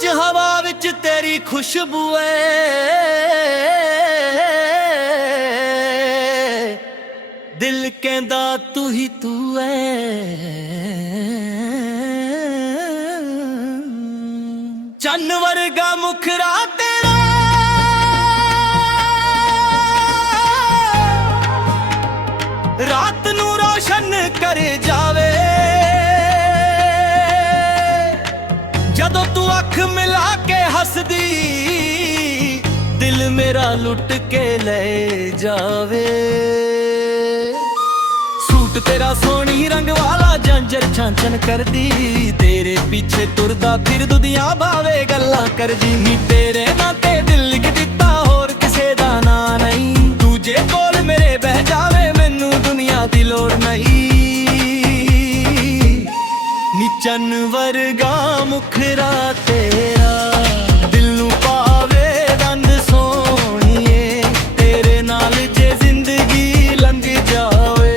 अज हवा विच तेरी खुशबू दिल कहंदा तू ही तू है। चन्न वर्गा मुखरा तेरा रात नू रोशन करे जावे। जदों तू अख मिला के हसदी दिल मेरा लुट के ले जावे। सूट तेरा सोनी रंग वाला झांझर छांछन कर दी तेरे पीछे तुरदा फिर दुदियां भावे गल्लां कर दी। नी तेरे नाते दिल लिख दिता होर किसे दा ना नहीं। दूजे कोल मेरे बह जावे मैनू दुनिया दी लोड़ नहीं। नी चन्न वर्गा मुखरा तेरा दिल नू पावे रंग सोहणीए। तेरे नाल जे जिंदगी लंघ जावे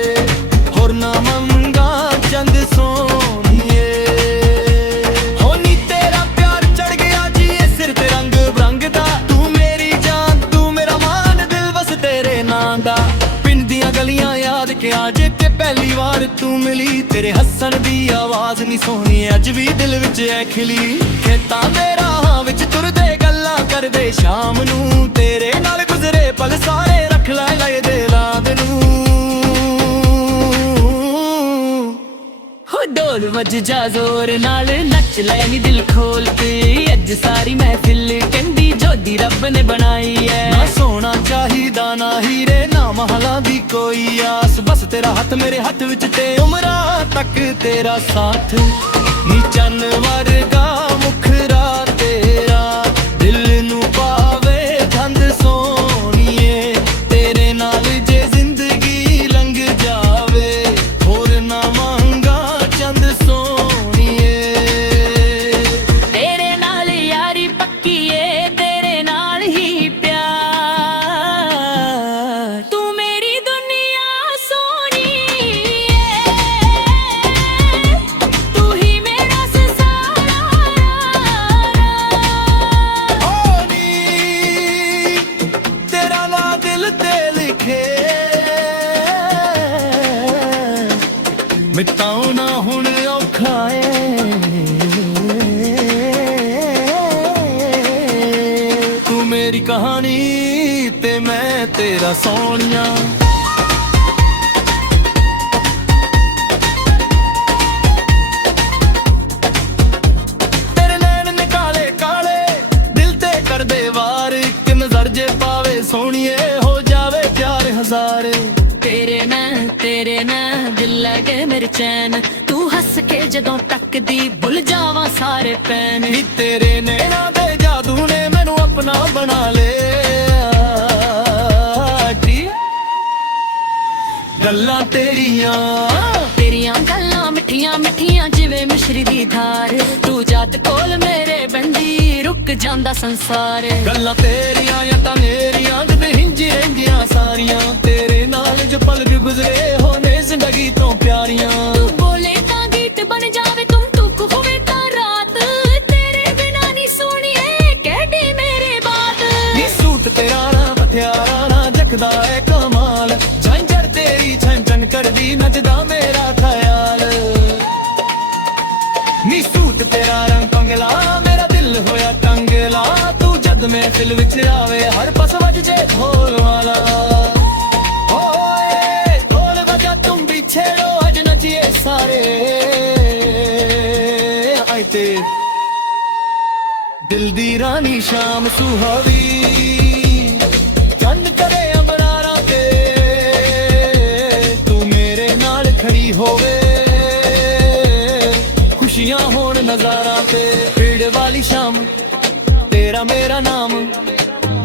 होर ना मंगा चंद सोहणीए। हो नी तेरा प्यार चढ़ गया जी सिर ते रंग बरंग दा। तू मेरी जान तू मेरा मान दिल बस तेरे नां दा। पिंड दियां गलियां याद के आज के पहली बार तू मिली। तेरे हसन दी आवाज नी सोहनी अज भी दिल विच ऐ खिली। खेतां दे राहां विच तुरदे गल्लां करदे शाम नू तेरे नाल गुजरे पल सारे रख लाए दे लाद नू। हो ढोल वज जा जोर नाल नच लै नी दिल खोल के। अज सारी महफिल कहंदी जोदी रब ने बनाई है। ना सोना चाहिदा ना हीरे ना महलां दी कोई आस। बस तेरा हथ मेरे हथ विच ते उमरां तक तेरा साथ। नी चन्न वर्गा मुखरा तेरा दिल नू पावे धंद सोहणीए। तेरे नाल जे जिंदगी लंघ जावे होर ना मंगा चंद सोहणीए। तेरे नाल यारी पक्की ए तेरे नाल ही प्यार। तू मेरी दुनिया सोहणी ए तू ही मेरा ससारा। हो नी तेरा ना दिल ते लिखे मिटाओ ना हुण औखा ए। तू मेरी कहानी ते मैं तेरा सोहणिया। तेरे नैन ने काले काले दिल ते कर दे वार। एक नजर जे पावे सोहणिए हो जावे प्यार हजार। तेरे ना दिल लगे मेरे चैन। तू हंस के जदों तकदी भुल जावां सारे पैन। नी तेरे नैना दे जादू ने मैनू अपना बना लिया। गल्लां तेरियां गल्लां मिठियां मिठियां जिवें मिश्री दी धार। तू जद कोल मेरे बंदी रुक जांदा संसार। गल्लां तेरियां या तां मेरियां ते हिंजी रहिंदियां सारियां। तेरे नाल जो पल भी गुजरे होने जिंदगी तो प्यारियां। तू बोले तां गीत बन जावे तुम तुक होवे तां रात। तेरे बिना नी सोहणीए कहदी मेरे बात। नी सूट तेरा ना पथियारा ना जखदा है कमाल। झांझर तेरी छन छन करदी नचदा मेरा ख्याल। नी सूट तेरा रंग कंगला मेरा दिल होया टंगला। तू जद महफिल विच आवे हर पास वज जे ढोल वाला। ओए ढोल वजा तुम भी छेड़ो अज नचिए सारे। आए ते दिल दी रानी शाम सुहावी चंद करे अंबरारां ते। तू मेरे नाल खड़ी होवे खुशियां होण नजारा ते। भीड़ वाली शाम तेरा मेरा नाम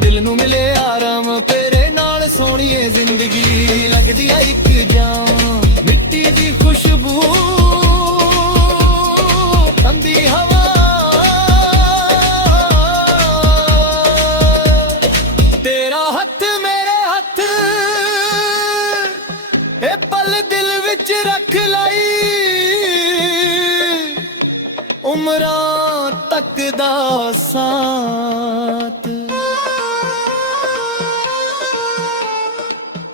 दिल नू मिले आराम। तेरे नाल सोहणीए जिंदगी लगदी है इक जाम। मिट्टी दी खुशबू ठंडी हवा तेरा हथ मेरे हथ ए पल दिल विच रख लाई। उमरां तक ਮੁੱਕਦਾ ਸਾਥ।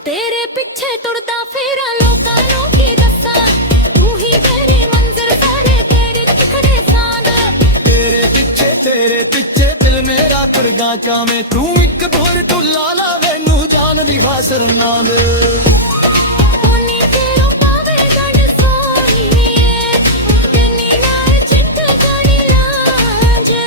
ਤੇਰੇ ਪਿੱਛੇ ਤੁਰਦਾ ਫੇਰਾਂ ਲੋਕਾਂ ਨੂੰ ਕੀ ਦੱਸਾਂ, ਤੂੰ ਹੀ ਮੇਰੀ ਮੰਜ਼ਰ ਸਾਰੇ ਤੇਰੇ ਟੁਕੜੇ ਸਾਂਦ। ਤੇਰੇ ਪਿੱਛੇ ਦਿਲ ਮੇਰਾ ਕਰਦਾ ਚਾਵੇਂ, ਤੂੰ ਇੱਕ ਭੋਰ ਤੂੰ ਲਾ ਲਾਵੇ ਨੂੰ ਜਾਨ ਦੀ ਖਾਸਰ ਨਾ ਦੇ। ਉਨੀ ਤੇਰੋਂ ਪਾਵੇ ਗੰਢ ਸੋਹਣੀਏ, ਤੇਨੀ ਨਾਲ ਚਿੱਤ ਗਾੜੀ ਲਾਂਜੇ।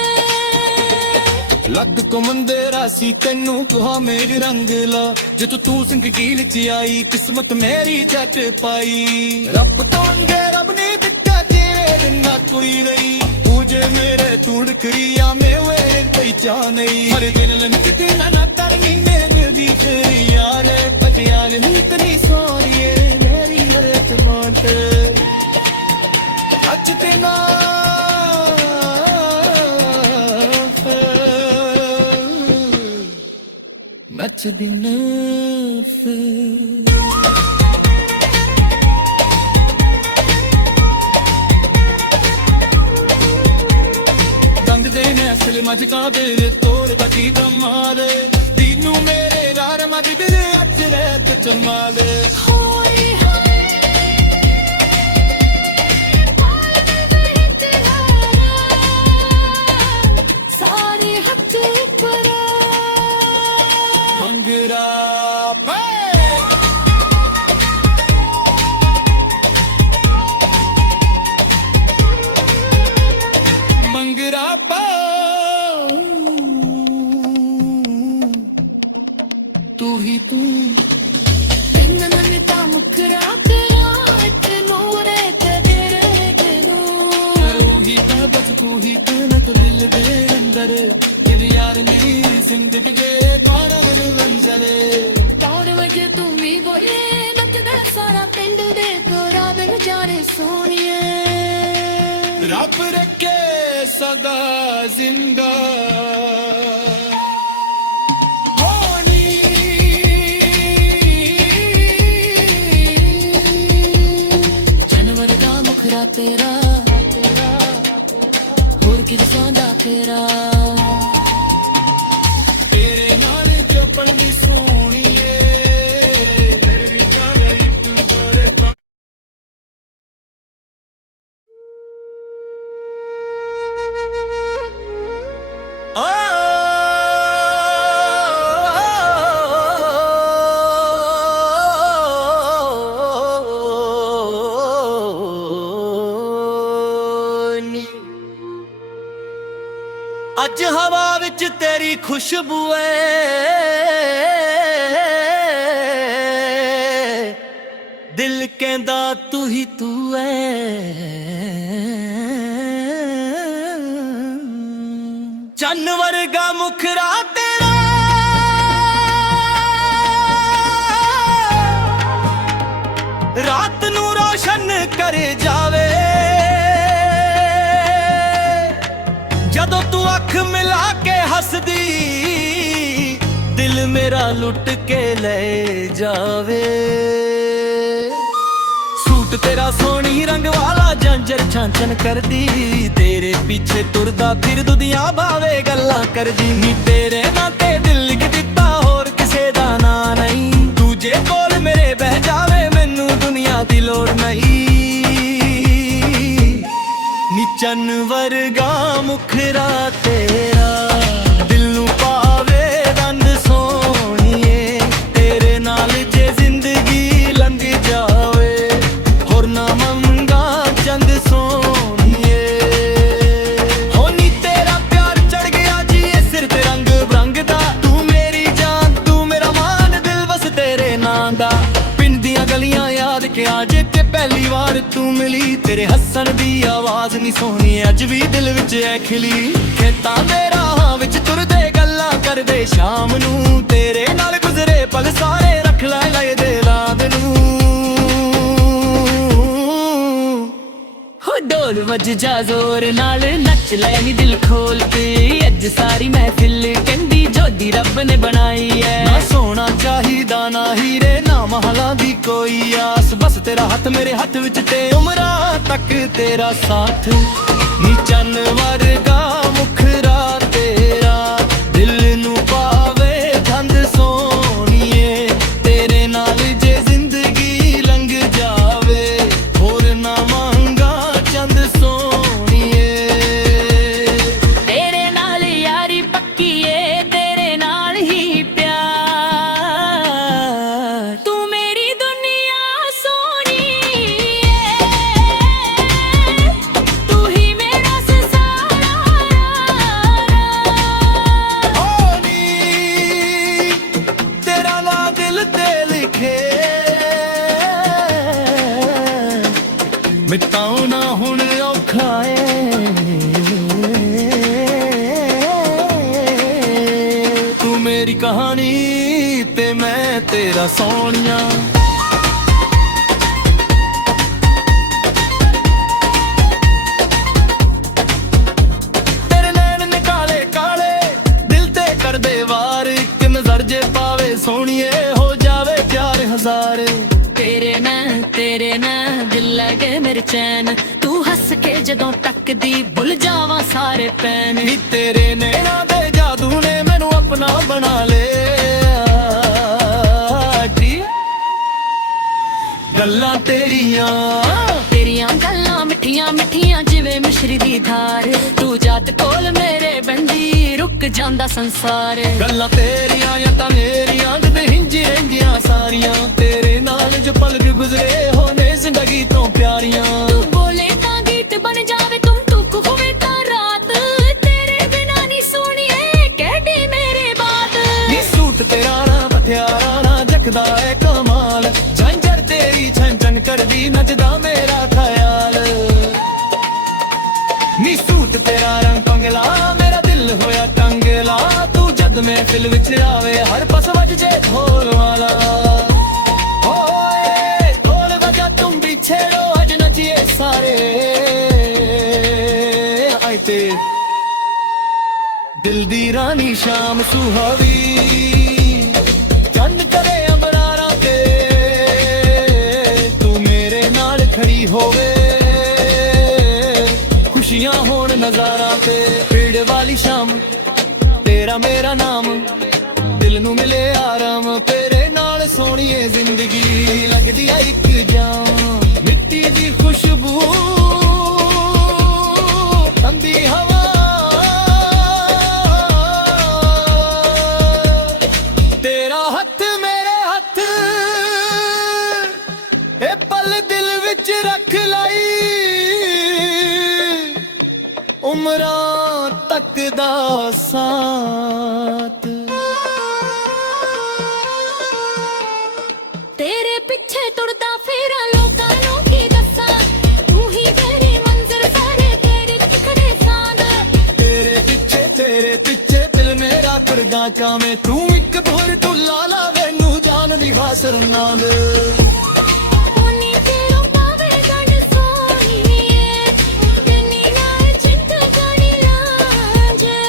ਲੱਗ ਘੁੰਮਦੇ ਰਾਸੀ ਤੈਨੂੰ ਤੁਹਾ ਮੇਰੀ ਰੰਗ ਲਾ, ਜੇ ਤੂੰ ਸਿੰਘ ਕੀਲ ਚ ਆਈ ਕਿਸਮਤ ਮੇਰੀ ਜੱਟ ਪਾਈ। ਰੱਬ ਤੋਂ ਅੰਗੇ ਰੱਬ ਨੇ ਦਿੱਤਾ ਜਿਵੇਂ ਦਿਨਾ ਕੋਈ ਨਹੀਂ, ਤੂੰ ਜੇ ਮੇਰੇ ਤੂੜ ਕਰੀਆ ਮੇਵੇ ਪਹਿਚਾਨ ਨਹੀਂ। ਹਰ ਦਿਨ ਲੰਘਦੇ ਨਾ ਤਰਨੀ ਮੇਰੇ ਦੀ ਤੇਰੀ ਯਾਰ, ਪਟਿਆਲ ਨਿਤਨੀ ਸੋਰੀਏ ਮੇਰੀ ਮਰਤ ਮਾਤ। ਅੱਜ ਤੇ ਨਾ ਮੱਚਦੀ ਨਫ਼ਰਤ। ਦੰਦੇ ਨੇ ਅਸਲ ਮਜਕਾ ਦੇ ਤੋੜ ਬਚੀ ਦਮਾਲੇ, ਦੀਨੂ ਮੇਰੇ ਘਰ ਮਜ ਦੇ ਅੱਜ ਰਹਿਤ ਚਮਾਲੇ। ਹੋਏ ਹੋਏ ਸਾਰੇ ਹੱਥ ਉੱਪਰ ਮੰਗਰਾ ਪੇ ਮੰਗਰਾ ਪਾ, ਤੂੰ ਹੀ ਤੂੰ ਤੈਨੂੰ ਨਨ ਤਾਂ ਮੁਖਰਾ ਤੇਰਾ ਇੱਕ ਨੂਰੇ ਤੇਰੇ ਜਨੂ। ਤੂੰ ਹੀ ਤਾਂ ਬਸ ਤੂੰ ਹੀ ਤਾਂ ਤੋ ਦਿਲ ਦੇ ਅੰਦਰ, ਇਹ ਯਾਰ ਮੇਰੀ ਜ਼ਿੰਦਗੀ ਦੇ ਦੁਆਰਾ ਮੈਨੂੰ ਲੰਜਰੇ। ਕੌਣ ਵਜੇ ਤੂੰ ਵੀ ਬੋਲੇ ਨੱਚਦਾ ਸਾਰਾ ਪਿੰਡ ਦੇ ਕੋਰਾ ਬਿਨ ਜਾਰੇ ਸੋਹਣੀਏ। ਰੱਬ ਰੱਖੇ ਸਦਾ ਜ਼ਿੰਦਾ ਹੋਣੀ। ਜਾਨਵਰ ਦਾ ਮੁਖੜਾ ਤੇਰਾ, ਹੋਰ ਕੀ ਦਸਾਂਦਾ ਤੇਰਾ। ਤੇਰੇ ਨਾਲ ਜੋ ਪੜਨੀ ਸੋਹਣੀਏ, ਮੇਰੇ ਵੀ ਜਾਵੇ ਇੱਕ ਦੋਰੇ ਤਾਂ। ਅੱਜ ਹਵਾ ਵਿੱਚ ਤੇਰੀ ਖੁਸ਼ਬੂ ਏ, ਦਿਲ ਕਹਿੰਦਾ ਤੂੰ ਹੀ ਤੂੰ ਏ। ਚੰਨ ਵਰਗਾ ਮੁਖੜਾ ਤੇਰਾ, ਰਾਤ ਨੂੰ ਰੋਸ਼ਨ ਕਰ ਜਾਵੇ। ਜਦੋਂ ਤੂੰ ਅੱਖ ਮਿਲਾ ਕੇ ਹੱਸਦੀ, ਦਿਲ ਮੇਰਾ ਲੁੱਟ ਕੇ ਲੈ ਜਾਵੇ। ਸੂਟ ਤੇਰਾ ਸੋਹਣੀ ਰੰਗ ਵਾਲਾ ਜੰਜਰ ਛਾਂਚਨ ਕਰਦੀ, ਤੇਰੇ ਪਿੱਛੇ ਤੁਰਦਾ ਫਿਰ ਦੁਨੀਆ ਭਾਵੇਂ ਗੱਲਾਂ ਕਰਦੀ। ਨੀ ਤੇਰੇ ਨਾਂ ਤੇ ਦਿਲ ਲਿਖ ਦਿੱਤਾ ਹੋਰ ਕਿਸੇ ਦਾ ਨਾਂ ਨਹੀਂ, ਤੂੰ ਜੇ ਕੋਲ ਮੇਰੇ ਬਹਿ ਜਾਵੇ ਮੈਨੂੰ ਦੁਨੀਆ ਦੀ ਲੋੜ ਨਹੀਂ। ਨੀ ਚੰਨ ਵਰਗਾ ਮੁਖੜਾ ਤੇਰਾ, ਦਿਲ ਨੂੰ ਪਾਵੇ ਰੰਗ ਸੋਹਣੀਏ। ਤੇਰੇ ਨਾਲ ਜੇ ਜ਼ਿੰਦਗੀ ਲੰਘ ਜਾਵੇ, ਹੋਰ ਨਾ ਮੰਗਾ ਚੰਦ ਸੋਹਣੀਏ। ਹੋ ਨੀ ਤੇਰਾ ਪਿਆਰ ਚੜ ਗਿਆ ਜੀ ਇਹ ਸਿਰ ਤੇ ਰੰਗ ਬਰੰਗ ਦਾ, ਤੂੰ ਮੇਰੀ ਜਾਨ ਤੂੰ ਮੇਰਾ ਮਾਨ, ਦਿਲ ਬਸ ਤੇਰੇ ਨਾਂ ਦਾ। ਪਿੰਡ ਦੀਆਂ ਗਲੀਆਂ ਯਾਦ ਕੇ ਆਜੇ ਤੇ ਪਹਿਲੀ ਵਾਰ ਤੂੰ ਮਿਲੀ, ਤੇਰੇ ਹੱਸਣ ਦੀ ਆਵਾਜ਼ ਨੀ ਸੋਹਣੀ ਅੱਜ ਵੀ ਦਿਲ ਵਿੱਚ ਐ ਖਿਲੀ। ਖੇਤਾਂ ਦੇ ਰਾਹਾਂ ਵਿੱਚ ਤੁਰਦੇ ਗੱਲਾਂ ਕਰਦੇ ਸ਼ਾਮ ਨੂੰ, ਤੇਰੇ ਨਾਲ ਗੁਜ਼ਰੇ ਪਲ ਸਾਰੇ ਰੱਖ ਲੈ ਦੇ ਲਾਦ ਨੂੰ। ਹੋ ਢੋਲ ਵੱਜ ਜਾ ਜ਼ੋਰ ਨਾਲ ਨੱਚ ਲੈ ਨੀ ਦਿਲ ਖੋਲ ਕੇ, ਅੱਜ ਸਾਰੀ ਮਹਿਫਿਲ ਕਹਿੰਦੀ ਜੋਦੀ ਰੱਬ ਨੇ ਬਣਾਈ ਐ। ਨਾ ਸੋਨਾ ਚਾਹੀਦਾ ਨਾ ਹੀਰੇ ਨਾ ਮਹਲਾਂ ਦੀ ਕੋਈ ਆਸ, ਬਸ ਤੇਰਾ ਹੱਥ ਮੇਰੇ ਹੱਥ ਵਿੱਚ ਤੇ ਉਮਰਾਂ ਤੱਕ ਤੇਰਾ ਸਾਥ। ਨੀ ਚੰਨ ਵਰਗਾ ਮੁਖਰਾ ਤੇਰਾ ਦਿਲ ਨੂੰ ਪਾਵੇ ਧੰਦ ਸੋਹਣੀਏ ਤੇਰੇ ਨਾਲ ਜੇ ਜ਼ਿੰਦਗੀ ਲੰਘ ਜਾਵੇ ਹੋਰ ਨਾ ਮੰਗਾ ਚੰਦ ਸੋਹਣੀਏ ਤੇਰੇ ਨਾਲ ਯਾਰੀ ਪੱਕੀ ਏ ਤੇਰੇ ਨਾਲ ਹੀ ਪਿਆਰ ਤੂੰ ਮੇਰੀ ਦੁਨੀਆ ਸੋਹਣੀ ਏ ਤੂੰ ਹੀ ਮੇਰਾ ਸੰਸਾਰ ਹੋਣੀ ਤੇਰਾ ਨਾਂ ਦਿਲ ਤੇ ਲਿਖੇ ਮਿਟਾਉਣਾ ਹੁਣ ਔਖਾ ਏ ਤੂੰ ਮੇਰੀ ਕਹਾਣੀ ਤੇ ਮੈਂ ਤੇਰਾ ਸੋਹਣਿਆ ਤੇਰੇ ਨੈਣ ਨੇ ਕਾਲੇ ਕਾਲੇ ਦਿਲ ਤੇ ਕਰਦੇ ਵਾਰ ਇੱਕ ਨਜ਼ਰ ਜੇ ਪਾਵੇ ਸੋਹਣੀਏ ਹੋ ਜਾਵੇ ਪਿਆਰ ਹਜ਼ਾਰ ਤੇਰੇ ਨਾਲ ਦਿਲ ਲੱਗੇ ਮੇਰੇ ਚੈਨ ਤੂੰ ਹੱਸ ਕੇ ਜਦੋਂ ਤੱਕਦੀ ਭੁੱਲ ਜਾਵਾਂ ਸਾਰੇ ਪੈਨ ਨੀ ਤੇਰੇ ਨੈਣਾਂ ਦੇ ਜਾਦੂ ਨੇ ਮੈਨੂੰ ਆਪਣਾ ਬਣਾ ਲਿਆ ਜੀ ਗੱਲਾਂ ਤੇਰੀਆਂ ਗੱਲਾਂ ਮਿੱਠੀਆਂ ਮਿੱਠੀਆਂ ਜਿਵੇਂ ਮਿਸ਼ਰੀ ਦੀ ਧਾਰ ਤੂੰ ਜਦ ਕੋਲ ਮੇਰੇ ਬੰਦੀ ਰੁਕ ਜਾਂਦਾ ਸੰਸਾਰ ਗੱਲਾਂ ਤੇਰੀਆਂ ਜਾਂ ਤਾਂ ਮੇਰੀਆਂ ਤੇ ਹਿੰਜੀਆਂ ਸਾਰੀਆਂ ਤੇਰੇ ਨਾਲ ਜੋ ਪਲ ਗੁਜ਼ਰੇ ਹੋਣੇ ਜ਼ਿੰਦਗੀ ਤੋਂ ਪਿਆਰੀਆਂ ਤੂੰ ਬੋਲੇ ਤਾਂ ਗੀਤ ਬਣ ਜਾਵੇ ਤੁਮ ਟੁਕ ਹੋਵੇ ਤਾਂ ਰਾਤ ਤੇਰੇ ਬਿਨਾ ਨਹੀਂ ਸੁਣੀਏ ਕਹਿਦੀ ਮੇਰੇ ਬਾਤ ਨੀ ਸੂਟ ਤੇਰਾ ਨਾ ਪਥਿਆਰਾ ਨਾ ਜਖਦਾ ਏ ਕਮਾਲ ਝੰਜਰ ਤੇਰੀ ਛਣ ਛਣ ਕਰਦੀ ਨੱਚਦਾ ਮੇਰਾ ਖਿਆਲ ਨੀ ਸੂਟ ਤੇਰਾ ਰੰਗ ਪੰਗਲਾ ਮੇਰਾ ਦਿਲ ਹੋਇਆ ਟੰਗਲਾ ਤੂੰ ਜਦ ਮਹਿਫਿਲ ਵਿੱਚ ਆਵੇ ਹਰ ਪਾਸ ਵੱਜ ਜੇ ਢੋਲ ਵਾਲਾ ਓਏ ਢੋਲ ਵਜਾ ਤੁਮ ਵੀ ਛੇੜੋ ਅੱਜ ਨੱਚੀਏ ਸਾਰੇ ਆਏ ਤੇ ਦਿਲ ਦੀ ਰਾਨੀ ਸ਼ਾਮ ਸੁਹਾਵੀ ਚੰਨ ਕਰੇ ਅੰਬਰਾਰਾਂ ਤੇ ਤੂੰ ਮੇਰੇ ਨਾਲ ਖੜੀ ਹੋਵੇ ਖੁਸ਼ੀਆਂ ਹੋਣ ਨਜ਼ਾਰਾਂ ਤੇ ਪੀੜ ਵਾਲੀ ਸ਼ਾਮ ਤੇਰਾ ਮੇਰਾ ਨਾਮ ਦਿਲ ਨੂੰ ਮਿਲੇ ਆਰਾਮ ਤੇਰੇ ਨਾਲ ਸੋਹਣੀਏ ਜ਼ਿੰਦਗੀ ਲੱਗਦੀ ਆ ਇੱਕ ਜਾਮ ਮਿੱਟੀ ਦੀ ਖੁਸ਼ਬੂ ਠੰਡੀ ਹਵਾ ਤੇਰਾ ਹੱਥ ਮੇਰੇ ਹੱਥ ਇਹ ਪਲ ਦਿਲ ਵਿੱਚ ਰੱਖ ਲਈ ਉਮਰਾਂ ਤੱਕ ਦਾ ਸਾਥ ਤੇਰੇ ਪਿੱਛੇ ਤੁਰਦਾ ਫੇਰਾਂ ਲੋਕਾਂ ਨੂੰ ਕੀ ਦੱਸਾਂ ਤੂੰ ਹੀ ਮੇਰੀ ਮੰਜ਼ਰ ਸਾਰੇ ਤੇਰੇ ਟਿਕੜੇ ਸਾਂਦ ਤੇਰੇ ਪਿੱਛੇ ਦਿਲ ਮੇਰਾ ਕਰਦਾ ਚਾਵੇਂ ਤੂੰ ਇੱਕ ਭੋਰ ਤੂੰ ਲਾ ਲਾਵੇ ਨੂੰ ਜਾਨ ਦੀ ਖਾਸਰ ਨਾਂਦ ਉਨੀ ਤੇਰੋਂ ਪਾਵੇ ਗੰਢ ਸੋਹਣੀਏ ਤੇਨੀ ਨਾਲ ਚਿੰਤ ਗਾਣੀ ਲਾਂਝੇ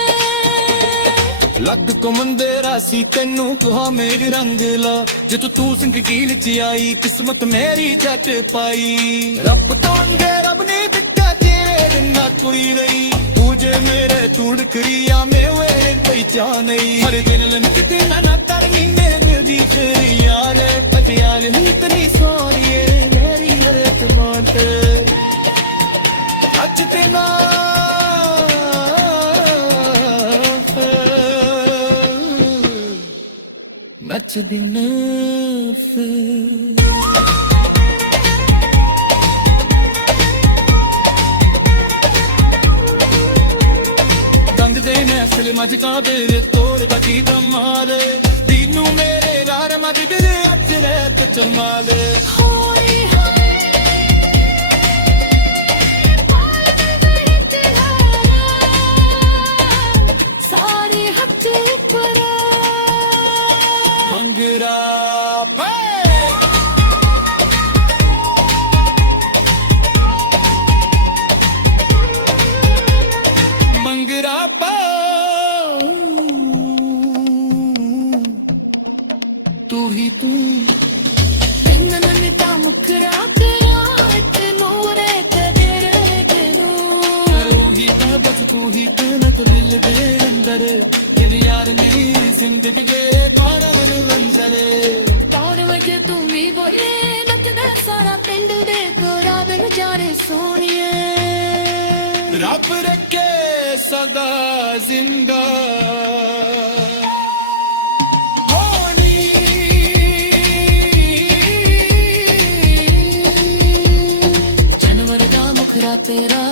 ਲੱਗ ਕੁਮੰਦੇ ਰਾਸੀ ਤੈਨੂੰ ਤੁਹਾ ਮੇਰੀ ਰੰਗ ਲਾ ਜੇ ਤੂੰ ਸੰਗੀਲ ਚ ਆਈ ਕਿਸਮਤ ਮੇਰੀ ਜੱਟ ਪਾਈ ਰੱਬ ਤੋਂ ਅੰਗੇ ਰੱਬ ਨੇ ਦਿੱਤਾ ਤੇਰੇ ਦਿਨਾ ਕੋਈ ਨਹੀਂ ਤੂੰ ਜੇ ਮੇਰੇ ਤੁੜਕਰੀਆ ਮੇਵੇ ਪਹਿਚਾਨ ਨਹੀਂ ਹਰ ਦਿਨ ਲੰਘਦੇ ਨਾ ਕਰਨੀ ਮੇਰੇ ਦੀ ਤੇਰੀ ਯਾਰ ਪਟਿਆਲ ਹਿੰਤਨੀ ਸੋਰੀਏ ਮੇਰੀ ਹਰਤ ਮਾਤ ਅੱਜ ਤੇ ਨਾ ਨੱਚਦੀ ਨਫ਼ ਦੇ ਨਸਲ ਮਜਕਾ ਦੇ ਤੋੜ ਬਚੀ ਦਮਾਲ ਦੀਨੂ ਮੇਰੇ ਘਰ ਮਜ ਦੇ ਅਚਰੇ ਤੇ ਚਮਾਲ ਹੋਏ ਹੋਏ ਸਾਰੇ ਹੱਥ ਉੱਪਰ ਮੰਗਰਾ ਪੇ ਮੰਗਰਾ ਪਾ ਤੂੰ ਹੀ ਤੂੰ ਤਿੰਨ ਨਨ ਕੰਮ ਨਜ਼ਾਰੇ ਸੋਹਣੀਏ ਰੱਬ ਰੱਖੇ ਸਦਾ ਜ਼ਿੰਦਾ ਮੁਖਰਾ ਤੇਰਾ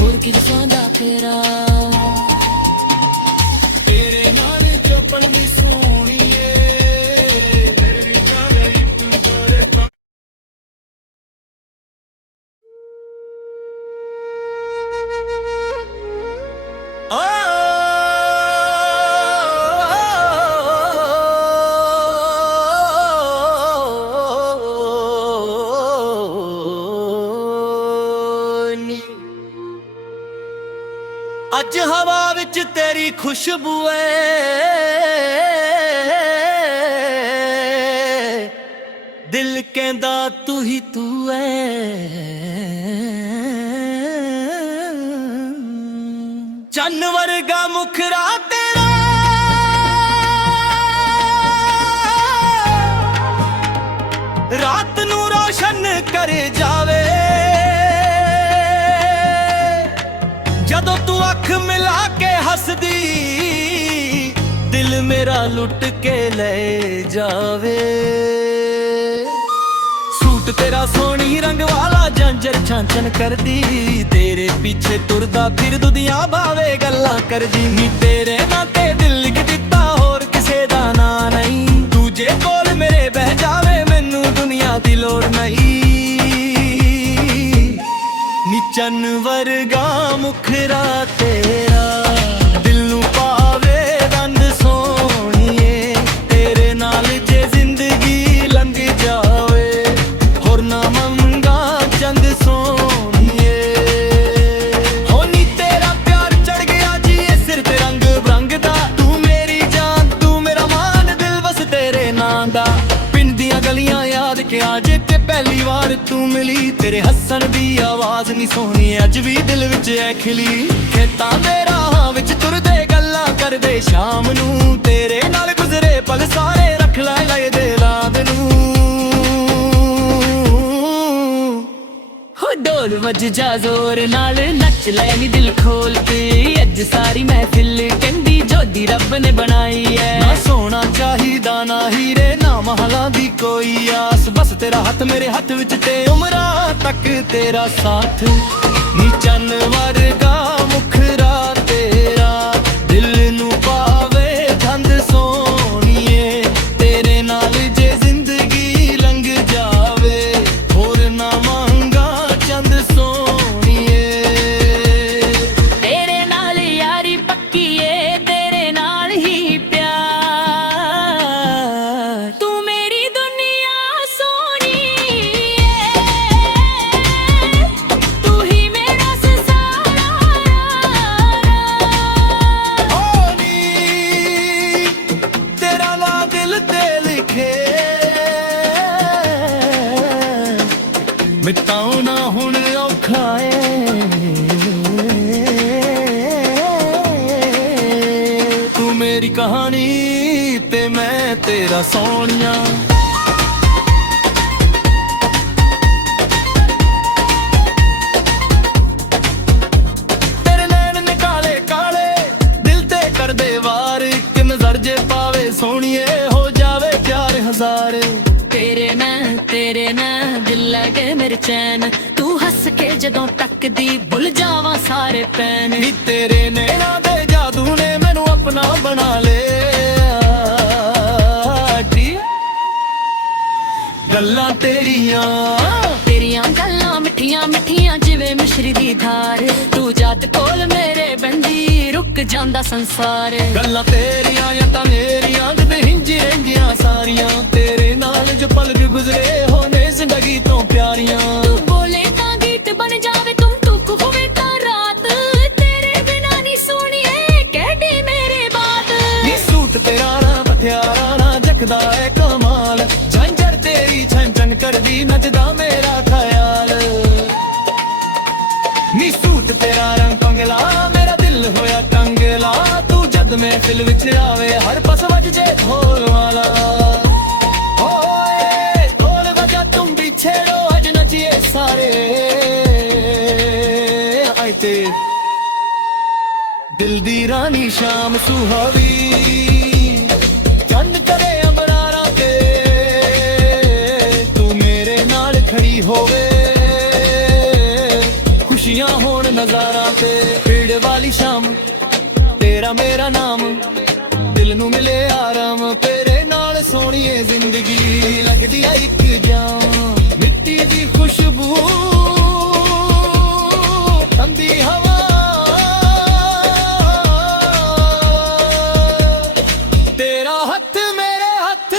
ਹੋਰ ਕੀ ਦਸਾਂਦਾ ਤੇਰਾ ਤੇਰੇ ਨਾਲ ਜੋ ਪਲਨੀ ਸੋਹਣੀਏ ਤੇਰੀ ਜਾਗਾ ਇੱਕ ਦੋਰੇ ਅੱਜ ਹਵਾ ਵਿੱਚ ਤੇਰੀ ਖੁਸ਼ਬੂ ਏ ਦਿਲ ਕਹਿੰਦਾ ਤੂੰ ਹੀ ਤੂੰ ਏ ਚੰਨ ਵਰਗਾ ਮੁਖੜਾ ਤੇਰਾ ਰਾਤ ਨੂੰ ਰੋਸ਼ਨ ਕਰ ਜਾਵੇ ਜਦੋਂ ਤੂੰ ਅੱਖ ਮਿਲਾ ਕੇ ਹੱਸਦੀ ਦਿਲ ਮੇਰਾ ਲੁੱਟ ਕੇ ਲੈ ਜਾਵੇ ਸੂਟ ਤੇਰਾ ਸੋਹਣੀ ਰੰਗ ਵਾਲਾ ਜੰਜਰ ਛਾਂਚਨ ਕਰਦੀ ਤੇਰੇ ਪਿੱਛੇ ਤੁਰਦਾ ਫਿਰ ਦੁਨੀਆ ਭਾਵੇਂ ਗੱਲਾਂ ਕਰਦੀ ਨੀ ਤੇਰੇ ਨਾਂ ਤੇ ਦਿਲ ਲਿਖ ਦਿੱਤਾ ਹੋਰ ਕਿਸੇ ਦਾ ਨਾਂ ਨਹੀਂ ਦੂਜੇ ਕੋਲ ਮੇਰੇ ਬਹਿ ਜਾਵੇ ਮੈਨੂੰ ਦੁਨੀਆ ਦੀ ਲੋੜ ਨਹੀਂ ਨੀ ਚੰਨ ਵਰਗਾ ਮੁਖੜਾ ਤੇਰਾ ਦਿਲ ਨੂੰ ਪਾਵੇ ਰੰਗ ਸੋਹਣੀਏ ਤੇਰੇ ਨਾਲ ਜੇ ਜ਼ਿੰਦਗੀ ਲੰਘ ਜਾਵੇ ਹੋਰ ਨਾ ਮੰਗਾ ਚੰਦ ਸੋਹਣੀਏ ਹੋ ਨੀ ਤੇਰਾ ਪਿਆਰ ਚੜ ਗਿਆ ਜੀ ਇਹ ਸਿਰ ਤੇ ਰੰਗ ਬਰੰਗ ਦਾ ਤੂੰ ਮੇਰੀ ਜਾਨ ਤੂੰ ਮੇਰਾ ਮਾਨ ਦਿਲ ਬਸ ਤੇਰੇ ਨਾਂ ਦਾ ਪਿੰਡ ਦੀਆਂ ਗਲੀਆਂ ਯਾਦ ਕੇ ਆਜੇ ਤੇ ਪਹਿਲੀ ਵਾਰ ਤੂੰ ਮਿਲੀ ਤੇਰੇ ਹੱਸਣ ਦੀ ਆਵਾਜ਼ ਨੀ ਸੋਹਣੀ ਅੱਜ ਵੀ ਦਿਲ ਵਿੱਚ ਐ ਖਿਲੀ ਖੇਤਾਂ ਦੇ ਰਾਹਾਂ ਵਿੱਚ ਤੁਰਦੇ ਗੱਲਾਂ ਕਰਦੇ ਸ਼ਾਮ ਨੂੰ ਤੇਰੇ ਨਾਲ ਗੁਜ਼ਰੇ ਪਲ ਸਾਰੇ ਰੱਖ ਲੈ ਦੇ ਲਾਦ ਨੂੰ ਹੋ ਢੋਲ ਵੱਜ ਜਾ ਜ਼ੋਰ ਨਾਲ ਨੱਚ ਲੈ ਨੀ ਦਿਲ ਖੋਲ ਕੇ ਅੱਜ ਸਾਰੀ ਮਹਿਫਿਲ ਕਹਿੰਦੀ ਜੋਦੀ ਰੱਬ ਨੇ ਬਣਾਈ ਐ ਨਾ ਸੋਨਾ ਚਾਹੀਦਾ ਨਾ ਹੀਰੇ ਨਾ ਮਹਲਾਂ ਦੀ ਕੋਈ ਆਸ ਬਸ ਤੇਰਾ ਹੱਥ ਮੇਰੇ ਹੱਥ ਵਿੱਚ ਤੇ ਉਮਰਾਂ ਤੱਕ ਤੇਰਾ ਸਾਥ ਨੀ ਚੰਨ ਵਰਗਾ ਮੁਖੜਾ ਤੇਰਾ ਦਿਲ ਨੂੰ ਪਾਵੇ ਧੰਦ ਸੋਹਣੀਏ ਤੇਰੇ ਨਾਲ ਜੇ ਜ਼ਿੰਦਗੀ ਲੰਘ ਜਾਵੇ ਹੋਰ ਨਾ ਮੰਗਾ ਚੰਦ ਸੋਹਣੀਏ ਤੇਰੇ ਨਾਲ ਯਾਰੀ ਪੱਕੀ ਏ ਤੇਰੇ ਨਾਲ ਹੀ ਪਿਆਰ ਤੂੰ ਮੇਰੀ ਦੁਨੀਆ ਸੋਹਣੀ ਏ ਤੂੰ ਹੀ ਮੇਰਾ ਸੰਸਾਰ ਓ ਨੀ ਤੇਰਾ ਨਾਂ ਦਿਲ ਤੇ ਲਿਖੇ ਮਿਟਾਉਣਾ ਹੁਣ ਔਖਾ ਏ ਤੂੰ ਮੇਰੀ ਕਹਾਣੀ ਤੇ ਮੈਂ ਤੇਰਾ ਸੋਹਣੀਆਂ ਤੇਰੇ ਨੈਣ ਨੇ ਕਾਲੇ ਕਾਲੇ ਦਿਲ ਤੇ ਕਰਦੇ ਵਾਰ ਇੱਕ ਨਜ਼ਰ ਜੇ ਪਾਵੇ ਸੋਹਣੀਏ ਹੋ ਜਾਵੇ ਪਿਆਰ ਹਜ਼ਾਰ ਤੇਰੇ ਨਾਲ ਦਿਲ ਲੈ ਗਏ ਮੇਰੇ ਚੈਨ ਤੂੰ ਹੱਸ ਕੇ ਜਦੋਂ ਤੱਕਦੀ ਭੁੱਲ ਜਾਵਾਂ ਸਾਰੇ ਪੈਨ ਨੀ ਤੇਰੇ ਨੈਣਾਂ ਦੇ ਜਾਦੂ ਨੇ ਮੈਨੂੰ ਆਪਣਾ ਬਣਾ ਲਿਆ ਗੱਲਾਂ ਤੇਰੀਆਂ ਗੱਲਾਂ ਮਿੱਠੀਆਂ ਮਿੱਠੀਆਂ ਜਿਵੇਂ ਮਿਸ਼ਰੀ ਦੀ ਧਾਰ ਤੂੰ ਜਦ ਕੋਲ ਮੇਰੇ ਬੰਦੀ ਰੁਕ ਜਾਂਦਾ ਸੰਸਾਰ ਗੱਲਾਂ ਤੇਰੀਆਂ ਜਾਂ ਤਾਂ ਮੇਰੀਆਂ ਤੇ ਹਿੰਜੀਆਂ ਸਾਰੀਆਂ ਤੇਰੇ ਨਾਲ ਜੋ ਪਲ ਵੀ ਗੁਜ਼ਰੇ ਹੋਣੇ ਜ਼ਿੰਦਗੀ ਤੋਂ ਪਿਆਰੀਆਂ ਤੂੰ ਬੋਲੇ ਤਾਂ ਗੀਤ ਬਣ ਜਾਵੇ ਤੁਮ ਤੁਕ ਹੋਵੇ ਤਾਂ ਰਾਤ ਤੇਰੇ ਬਿਨਾ ਨਹੀਂ ਸੋਹਣੀਏ ਕਹਿਦੀ ਮੇਰੇ ਬਾਤ ਨੀ ਸੂਟ ਤੇਰਾ ਨਾ ਪਥਿਆਰਾ ਨਾ ਜਖਦਾ ਏ ਕਮਾਲ ਝੰਜਰ ਤੇਰੀ ਛਣ ਛਣ ਕਰਦੀ ਨੱਚਦਾ ਮੇਰਾ ਖਿਆਲ ਨੀ ਸੂਟ ਤੇਰਾ ਰੰਗ ਕੰਗਲਾ ਮੇਰਾ ਦਿਲ ਹੋਇਆ ਕੰਗਲਾ ਤੂੰ ਜਦ ਮਹਿਫਿਲ ਵਿੱਚ ਆਵੇ ਹਰ ਪਾਸ ਵੱਜ ਜੇ ਢੋਲ ਵਾਲਾ ਓਏ ਢੋਲ ਵਜਾ ਤੁਮ ਵੀ ਛੇੜੋ ਅੱਜ ਸਾਰੇ ਆਏ ਤੇ ਦਿਲ ਦੀ ਰਾਣੀ ਸ਼ਾਮ ਸੁਹਾਵੀ ਚੰਨ ਚੜੇ ਅੰਬਰਾਂ ਤੇ ਤੂੰ ਮੇਰੇ ਨਾਲ ਖੜੀ ਹੋਵੇ ਖੁਸ਼ੀਆਂ ਹੋਣ ਨਜ਼ਾਰਾਂ ਤੇ ਪੀੜ ਵਾਲੀ ਸ਼ਾਮ ਤੇਰਾ ਮੇਰਾ ਨਾਮ ਦਿਲ ਨੂੰ ਮਿਲੇ ਆਰਾਮ ਤੇਰੇ ਨਾਲ ਸੋਹਣੀਏ ਜ਼ਿੰਦਗੀ ਲੱਗਦੀ ਆ ਇੱਕ ਜਾਮ ਮਿੱਟੀ ਦੀ ਖੁਸ਼ਬੂ ਠੰਡੀ ਹਵਾ ਤੇਰਾ ਹੱਥ ਮੇਰੇ ਹੱਥ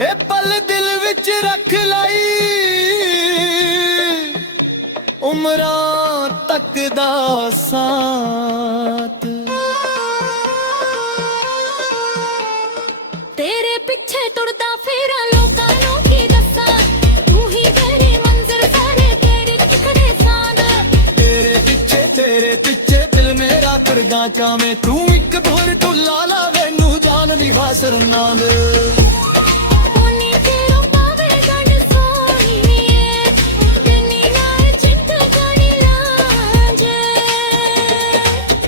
ਇਹ ਪਲ ਦਿਲ ਵਿੱਚ ਰੱਖ ਲਈ ਉਮਰਾਂ ਤੱਕ ਦਾ ਸਾਥ ਤੇਰੇ ਪਿੱਛੇ ਤੁਰਦਾ ਫੇਰਾਂ ਲੋਕਾਂ ਨੂੰ ਕੀ ਦੱਸਾਂ ਤੂੰ ਹੀ ਮੇਰੀ ਮੰਜ਼ਿਲ ਸਾਰੇ ਤੇਰੀ ਟਿਕੜੇ ਸਾਂਦ ਤੇਰੇ ਪਿੱਛੇ ਦਿਲ ਮੇਰਾ ਕਰਦਾ ਚਾਵੇਂ ਤੂੰ ਇੱਕ ਦੂਰ ਤੂੰ ਲਾ ਲਾ ਮੈਨੂੰ ਜਾਨ ਦੀ ਵਾਸਰ ਨਾਂਦ ਉਨੀ ਤੇਰੋਂ ਪਾਵੇ ਗੰਢ ਸੋਹਣੀਏ ਜਿੰਨੀ ਨਾਏ ਚਿੱਤ ਜਾਣੀ ਲਾਂਝੇ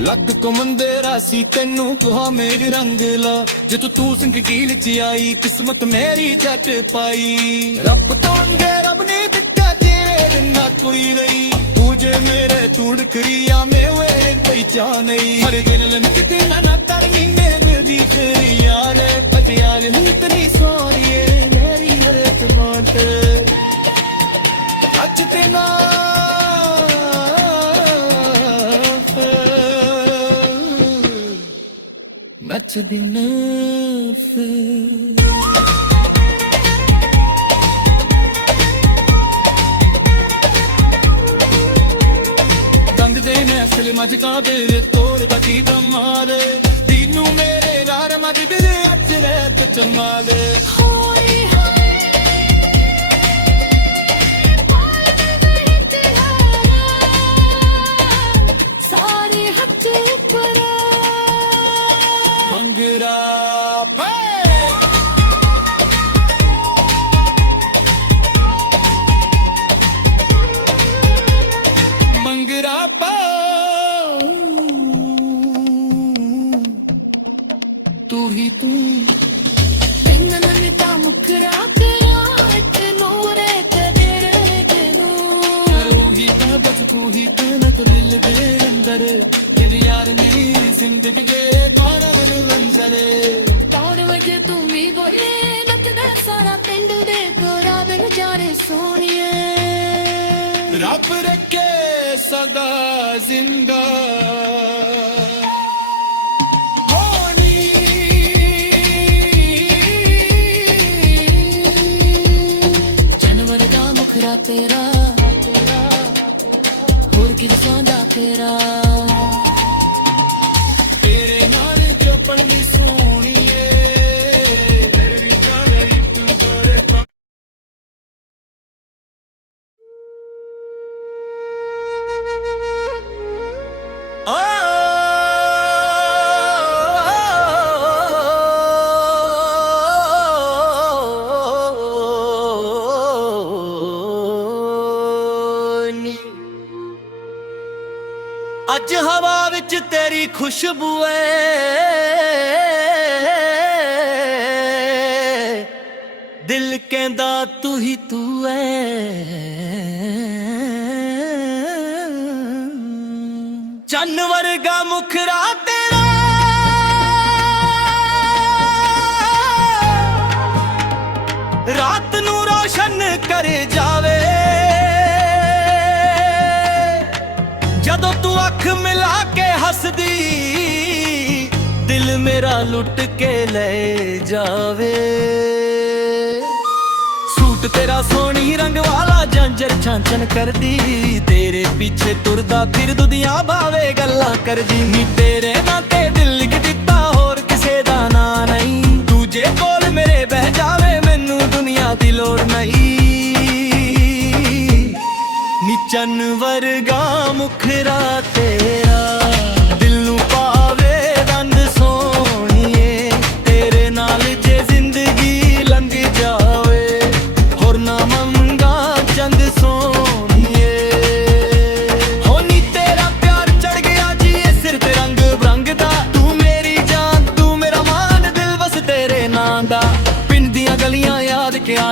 ਲੱਗ ਕੁਮੰਦੇ ਰਾਸੀ ਤੈਨੂੰ ਤੁਹਾ ਮੇਰੀ ਰੰਗ ਲਾ ਜੇ ਤੂੰ ਸੰਗੀਲ ਚ ਆਈ ਕਿਸਮਤ ਮੇਰੀ ਜੱਟ ਪਾਈ ਰੱਬ ਤੋਂ ਅੰਗੇ ਰੱਬ ਨੇ ਦਿੱਤਾ ਜਿਵੇਂ ਦਿੰਦਾ ਕੋਈ ਨਹੀਂ ਤੂੰ ਜੇ ਮੇਰੇ ਤੂੜ ਕਰੀਆ ਮੇਵੇ ਪਹਿਚਾਨ ਨਹੀਂ ਹਰ ਦਿਨ ਲੰਘਦੇ ਨਾ ਤਰਨੀ ਮੇਰੇ ਦੀ ਕਰੀਆ ਨੇ ਪਟਿਆਲ ਹਿੰਤਨੀ ਸੋਰੀਏ ਮੇਰੀ ਮਰਤ ਮਾਤ ਅੱਜ ਤੇ ਨਾ ਨੱਚਦੀ ਨਫ਼ ਦੰਦ ਦੇ ਨੇ ਅਸਲ ਮਜਕਾ ਦੇ ਤੋੜ ਬਚੀ ਦਮਾਲੇ ਦੀਨੂ ਮੇਰੇ ਘਰ ਮਜ ਬਿਲੇ ਅੱਜ ਰਹਿ ਚਮਾਲੇ ਹੋਏ ਹੋਏ ਸਾਰੇ ਹੱਥ ਉੱਪਰ ਮੰਗਰਾ ਪੇ ਮੰਗਰਾ ਪਾਉ ਤੂੰ ਹੀ ਤੂੰ ਤੈਨੂੰ ਮਿਟਾ ਮੁਖਰਾ ਤੇਰਾ ਇੱਕ ਨੂਰੇ ਤੇ ਤੇਰੇ ਜਨੂ ਤੂੰ ਹੀ ਤਾਂ ਬਸ ਤੂੰ ਹੀ ਤਾਂ ਦਿਲ ਦੇ ਅੰਦਰ ਇਹ ਯਾਰ ਮੇਰੀ ਜ਼ਿੰਦਗੀ ਦੇ ਗਾਣਾ ਨੂੰ ਲੰਜ਼ਰੇ ਕੌਣ ਵਜੇ ਤੂੰ ਵੀ ਬੋਲੇ ਨੱਚਦਾ ਸਾਰਾ ਪਿੰਡ ਦੇ ਕੋਰਾ ਬਣ ਜਾਰੇ ਸੋਹਣੀਏ ਰੱਬ ਰੱਖੇ ਸਦਾ ਜ਼ਿੰਦਾ ਹੋਣੀ ਜਾਨਵਰ ਦਾ ਮੁਖਰਾ ਤੇਰਾ ਹੋਰ ਕਿਸੋਂ ਦਾ ਤੇਰਾ ਤੇਰੇ ਨਾਲ ਜੋ ਪੜਨੀ ਸੋਹਣੀਏ ਮੇਰੀ ਜਾਨ ਇੱਕ ਗੋਰੇ ਅੱਜ ਹਵਾ ਵਿੱਚ ਤੇਰੀ ਖੁਸ਼ਬੂ ਏ ਦਿਲ ਕਹਿੰਦਾ ਤੂੰ ਹੀ ਤੂੰ ਏ ਚੰਨ ਵਰਗਾ ਮੁਖਰਾ ਤੇਰਾ ਰਾਤ ਨੂੰ ਰੋਸ਼ਨ ਕਰ ਜਾਵੇ ਜਦੋਂ ਤੂੰ ਅੱਖ ਮਿਲਾ ਕੇ ਹੱਸਦੀ ਦਿਲ ਮੇਰਾ ਲੁੱਟ ਕੇ ਲੈ ਜਾਵੇ ਸੂਟ ਤੇਰਾ ਸੋਹਣੀ ਰੰਗ ਵਾਲਾ ਜੰਜਰ ਛਾਂਚਨ ਕਰਦੀ ਤੇਰੇ ਪਿੱਛੇ ਤੁਰਦਾ ਫਿਰ ਦੁਨੀਆ ਭਾਵੇਂ ਗੱਲਾਂ ਕਰਦੀ ਨੀ ਤੇਰੇ ਨਾਂ ਤੇ ਦਿਲ ਲਿਖ ਦਿੱਤਾ ਹੋਰ ਕਿਸੇ ਦਾ ਨਾਂ ਨਹੀਂ ਦੂਜੇ ਕੋਲ ਮੇਰੇ ਬਹਿ ਜਾਵੇ ਮੈਨੂੰ ਦੁਨੀਆ ਦੀ ਲੋੜ ਨਹੀਂ ਨੀ ਚੰਨ ਵਰਗਾ ਮੁਖਰਾ ਤੇਰਾ ਦਿਲ ਨੂੰ ਪਾਵੇ ਰੰਗ ਸੋਹਣੀਏ ਤੇਰੇ ਨਾਲ ਜੇ ਜ਼ਿੰਦਗੀ ਲੰਘ ਜਾਵੇ ਹੋਰ ਨਾ ਮੰਗਾ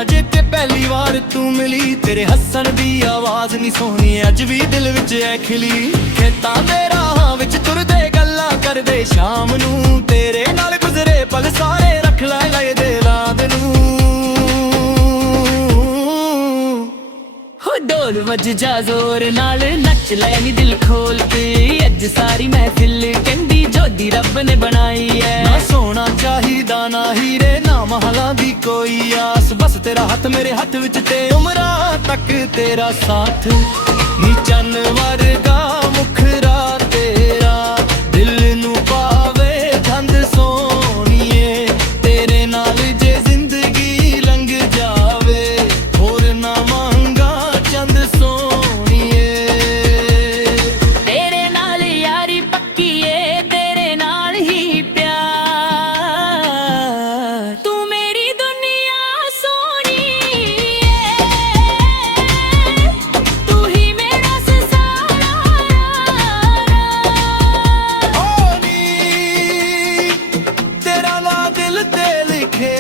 ਜੇ ਤੇ ਪਹਿਲੀ ਵਾਰ ਤੂੰ ਮਿਲੀ, ਤੇਰੇ ਹੱਸਣ ਦੀ ਆਵਾਜ਼ ਨਹੀਂ ਸੋਹਣੀ ਅੱਜ ਵੀ ਦਿਲ ਵਿੱਚ ਐ ਖਿਲੀ। ਖੇਤਾਂ ਦੇ ਰਾਹਾਂ ਵਿੱਚ ਤੁਰਦੇ ਗੱਲਾਂ ਕਰਦੇ ਸ਼ਾਮ ਨੂੰ, ਤੇਰੇ ਨਾਲ ਗੁਜ਼ਰੇ ਪਲ ਸਾਰੇ ਰੱਖ ਲੈ ਦੇ ਲਾਦ ਨੂੰ। ਹੋ ਢੋਲ ਵੱਜ ਜਾ ਜ਼ੋਰ ਨਾਲ ਨੱਚ ਲੈ ਨੀ ਦਿਲ ਖੋਲ ਕੇ, ਅੱਜ ਸਾਰੀ ਮਹਿਫਿਲ ਕਹਿੰਦੀ ਜੋਦੀ ਰੱਬ ਨੇ ਬਣਾਈ ਐ। ਨਾ ਸੋਨਾ ਚਾਹੀਦਾ ਨਾ ਹੀਰੇ ਨਾ ਮਹਲਾਂ ਦੀ ਕੋਈ ਆਸ, ਬਸ ਤੇਰਾ ਹੱਥ ਮੇਰੇ ਹੱਥ ਵਿੱਚ ਤੇ ਉਮਰਾਂ ਤੱਕ ਤੇਰਾ ਸਾਥ। ਨੀ ਚੰਨ ਵਰਗਾ ਮੁਖੜਾ ਤੇਰਾ ਦਿਲ ਨੂੰ ਪਾਵੇ ਠੰਡ ਸੋਹਣੀਏ, ਤੇਰੇ ਨਾਲ ਜੇ ਜ਼ਿੰਦਗੀ ਲੰਘ ਜਾਵੇ ਹੋਰ ਨਾ ਮੰਗਾ ਚੰਦ ਸੋਹਣੀਏ। ਤੇਰੇ ਨਾਲ ਯਾਰੀ ਪੱਕੀ ਏ, ਤੇਰੇ ਨਾਲ ਹੀ ਪਿਆਰ, ਤੂੰ ਮੇਰੀ ਦੁਨੀਆ ਸੋਹਣੀ ਏ, ਤੂੰ ਹੀ ਮੇਰਾ ਸੰਸਾਰ। ਓ ਨੀ ਤੇਰਾ ਨਾਂ ਦਿਲ ਤੇ ਲਿਖੇ,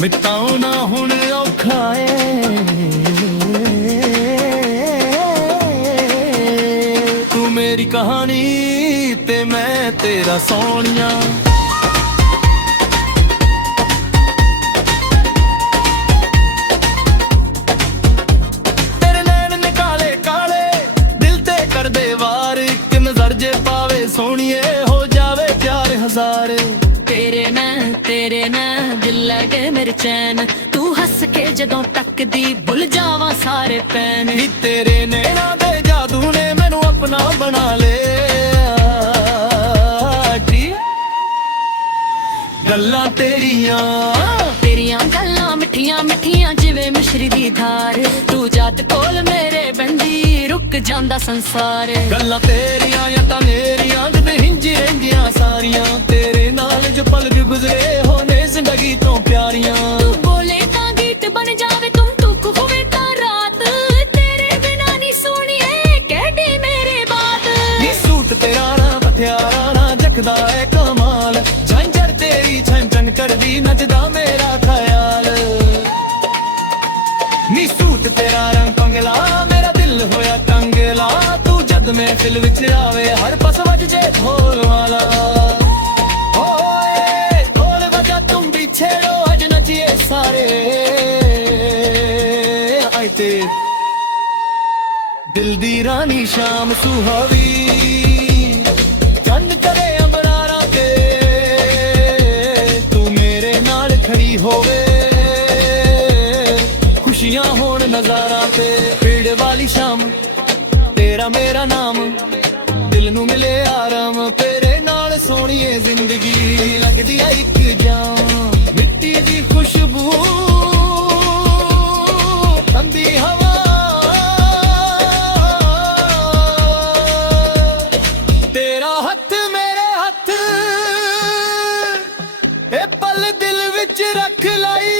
ਮਿਟਾਉਣਾ ਹੁਣ ਔਖਾ ਏ। ਤੂੰ ਮੇਰੀ ਕਹਾਣੀ ਤੇ ਮੈਂ ਤੇਰਾ ਸੋਹਣੀਆਂ। ਤੇਰੇ ਨੈਣ ਨੇ ਕਾਲੇ ਕਾਲੇ ਦਿਲ ਤੇ ਕਰਦੇ ਵਾਰ, ਇੱਕ ਨਜ਼ਰ ਜੇ ਪਾਵੇ ਸੋਹਣੀਏ ਹੋ ਜਾਵੇ ਪਿਆਰ ਹਜ਼ਾਰ। ਤੇਰੇ ਨਾਲ ਦਿਲ ਲੈ ਗਏ ਮੇਰੇ ਚੈਨ, ਤੂੰ ਹੱਸ ਕੇ ਜਦੋਂ ਤੱਕਦੀ ਭੁੱਲ ਜਾਵਾਂ ਸਾਰੇ ਪੈਨ। ਨੀ ਤੇਰੇ ਨੈਣਾਂ ਦੇ ਜਾਦੂ ਨੇ ਮੈਨੂੰ ਆਪਣਾ ਬਣਾ ਲਿਆ, ਗੱਲਾਂ ਤੇਰੀਆਂ ਤੇਰੀਆਂ ਗੱਲਾਂ ਮਿੱਠੀਆਂ ਮਿੱਠੀਆਂ ਜਿਵੇਂ ਮਿਸ਼ਰੀ ਦੀ ਧਾਰ, ਤੂੰ ਜਦ ਕੋਲ ਮੇਰੇ ਬੰਦੀ ਰੁਕ ਜਾਂਦਾ ਸੰਸਾਰ। ਗੱਲਾਂ ਤੇਰੀਆਂ ਜਾਂ ਤਾਂ ਮੇਰੀਆਂ ਦਿਲ ਹਿੰਜੀ ਰਹਿੰਦੀਆਂ ਸਾਰੀਆਂ, ਤੇਰੇ ਨਾਲ ਜੋ ਪਲ ਵੀ ਗੁਜ਼ਰੇ ਹੋਣੇ ਜ਼ਿੰਦਗੀ ਤੋਂ ਪਿਆਰੀਆਂ। ਤੂੰ ਬੋਲੇ ਤਾਂ ਗੀਤ ਬਣ ਜਾਵੇ, ਤੁਮ ਤੁਕ ਹੋਵੇ ਤਾਂ ਰਾਤ, ਤੇਰੇ ਬਿਨਾ ਨਹੀਂ ਸੋਹਣੀਏ ਕਹਿਦੀ ਮੇਰੇ ਬਾਤ। ਨੀ ਸੂਟ ਤੇਰਾ ਨਾ ਪਥਿਆਰਾ ਨਾ ਜਖਦਾ ਏ ਕਮਾਲ, ਝੰਜਰ ਤੇਰੀ ਛਣ ਛਣ ਕਰਦੀ ਨੱਚਦਾ ਮੇਰਾ ਖਿਆਲ। ਨੀ ਸੂਟ ਤੇਰਾ ਰੰਗ ਪੰਗਲਾ ਮੇਰਾ ਦਿਲ ਹੋਇਆ ਕੰਗਲਾ, ਤੂੰ ਜਦ ਮਹਿਫਿਲ ਵਿੱਚ ਆਵੇ ਹਰ ਪਾਸ ਵੱਜ ਜੇ ਢੋਲ ਵਾਲਾ। ਓਏ ਢੋਲ ਵਜਾ ਤੁਮ ਵੀ ਛੇੜੋ ਅੱਜ ਨੱਚੀਏ ਸਾਰੇ, ਆਏ ਤੇ ਦਿਲ ਦੀ ਰਾਨੀ ਸ਼ਾਮ ਸੁਹਾਵੀ, ਚੰਨ ਚੜੇ ਅੰਬਰਾਂ ਤੇ ਤੂੰ ਮੇਰੇ ਨਾਲ ਖੜੀ ਹੋਵੇ, ਖੁਸ਼ੀਆਂ ਹੋਣ ਨਜ਼ਾਰਾਂ ਤੇ ਪੀੜ ਵਾਲੀ ਸ਼ਾਮ ਤੇਰਾ ਮੇਰਾ ਨਾਮ, ਦਿਲ ਨੂੰ ਮਿਲੇ ਆਰਾਮ ਤੇਰੇ ਨਾਲ ਸੋਹਣੀਏ ਜ਼ਿੰਦਗੀ ਲੱਗਦੀ ਐ ਇੱਕ ਜਾਮ। ਮਿੱਟੀ ਦੀ ਖੁਸ਼ਬੂ ਠੰਡੀ ਹਵਾ ਤੇਰਾ ਹੱਥ ਮੇਰੇ ਹੱਥ, ਇਹ ਪਲ ਦਿਲ ਵਿੱਚ ਰੱਖ ਲਈ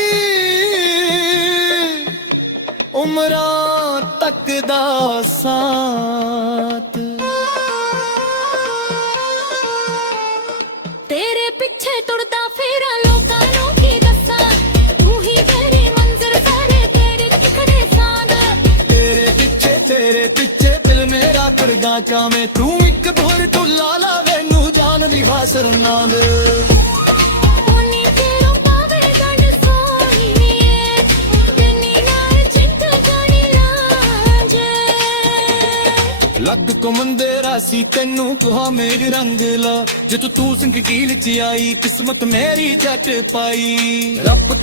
ਉਮਰਾਂ ਤੱਕ ਦਾ ਸਾਥ। ਤੇਰੇ ਪਿੱਛੇ ਤੁਰਦਾ ਫੇਰਾਂ ਲੋਕਾਂ ਨੂੰ ਕੀ ਦੱਸਾਂ, ਤੂੰ ਹੀ ਮੇਰੀ ਮੰਜ਼ਰ ਸਾਰੇ ਤੇਰੇ ਟਿਕੜੇ ਸਾਂਦ। ਤੇਰੇ ਪਿੱਛੇ ਦਿਲ ਮੇਰਾ ਕਰਦਾ ਚਾਵੇਂ, ਤੂੰ ਇੱਕ ਭੋਰ ਤੂੰ ਲਾ ਲਾ ਮੈਨੂੰ ਜਾਨ ਦੀ ਖਾਸਰ ਨਾਂਦ। ਉਨੀ ਤੇਰੋਂ ਪਾਵੇ ਗੰਢ ਸੋਹਣੀਏ, ਜਿੰਨੀ ਨਾਲ ਚਿੱਤ ਜਾਣੀ ਲਾਂਝੇ। ਲੱਗ ਕੁਮੰਦੇ ਰਾਸੀ ਤੈਨੂੰ ਤੁਹਾ ਮੇਰੀ ਰੰਗ ਲਾ, ਜੇ ਤੂੰ ਸਿੰਘ ਕੀਲ ਚ ਆਈ ਕਿਸਮਤ ਮੇਰੀ ਜੱਟ ਪਾਈ। ਰੱਬ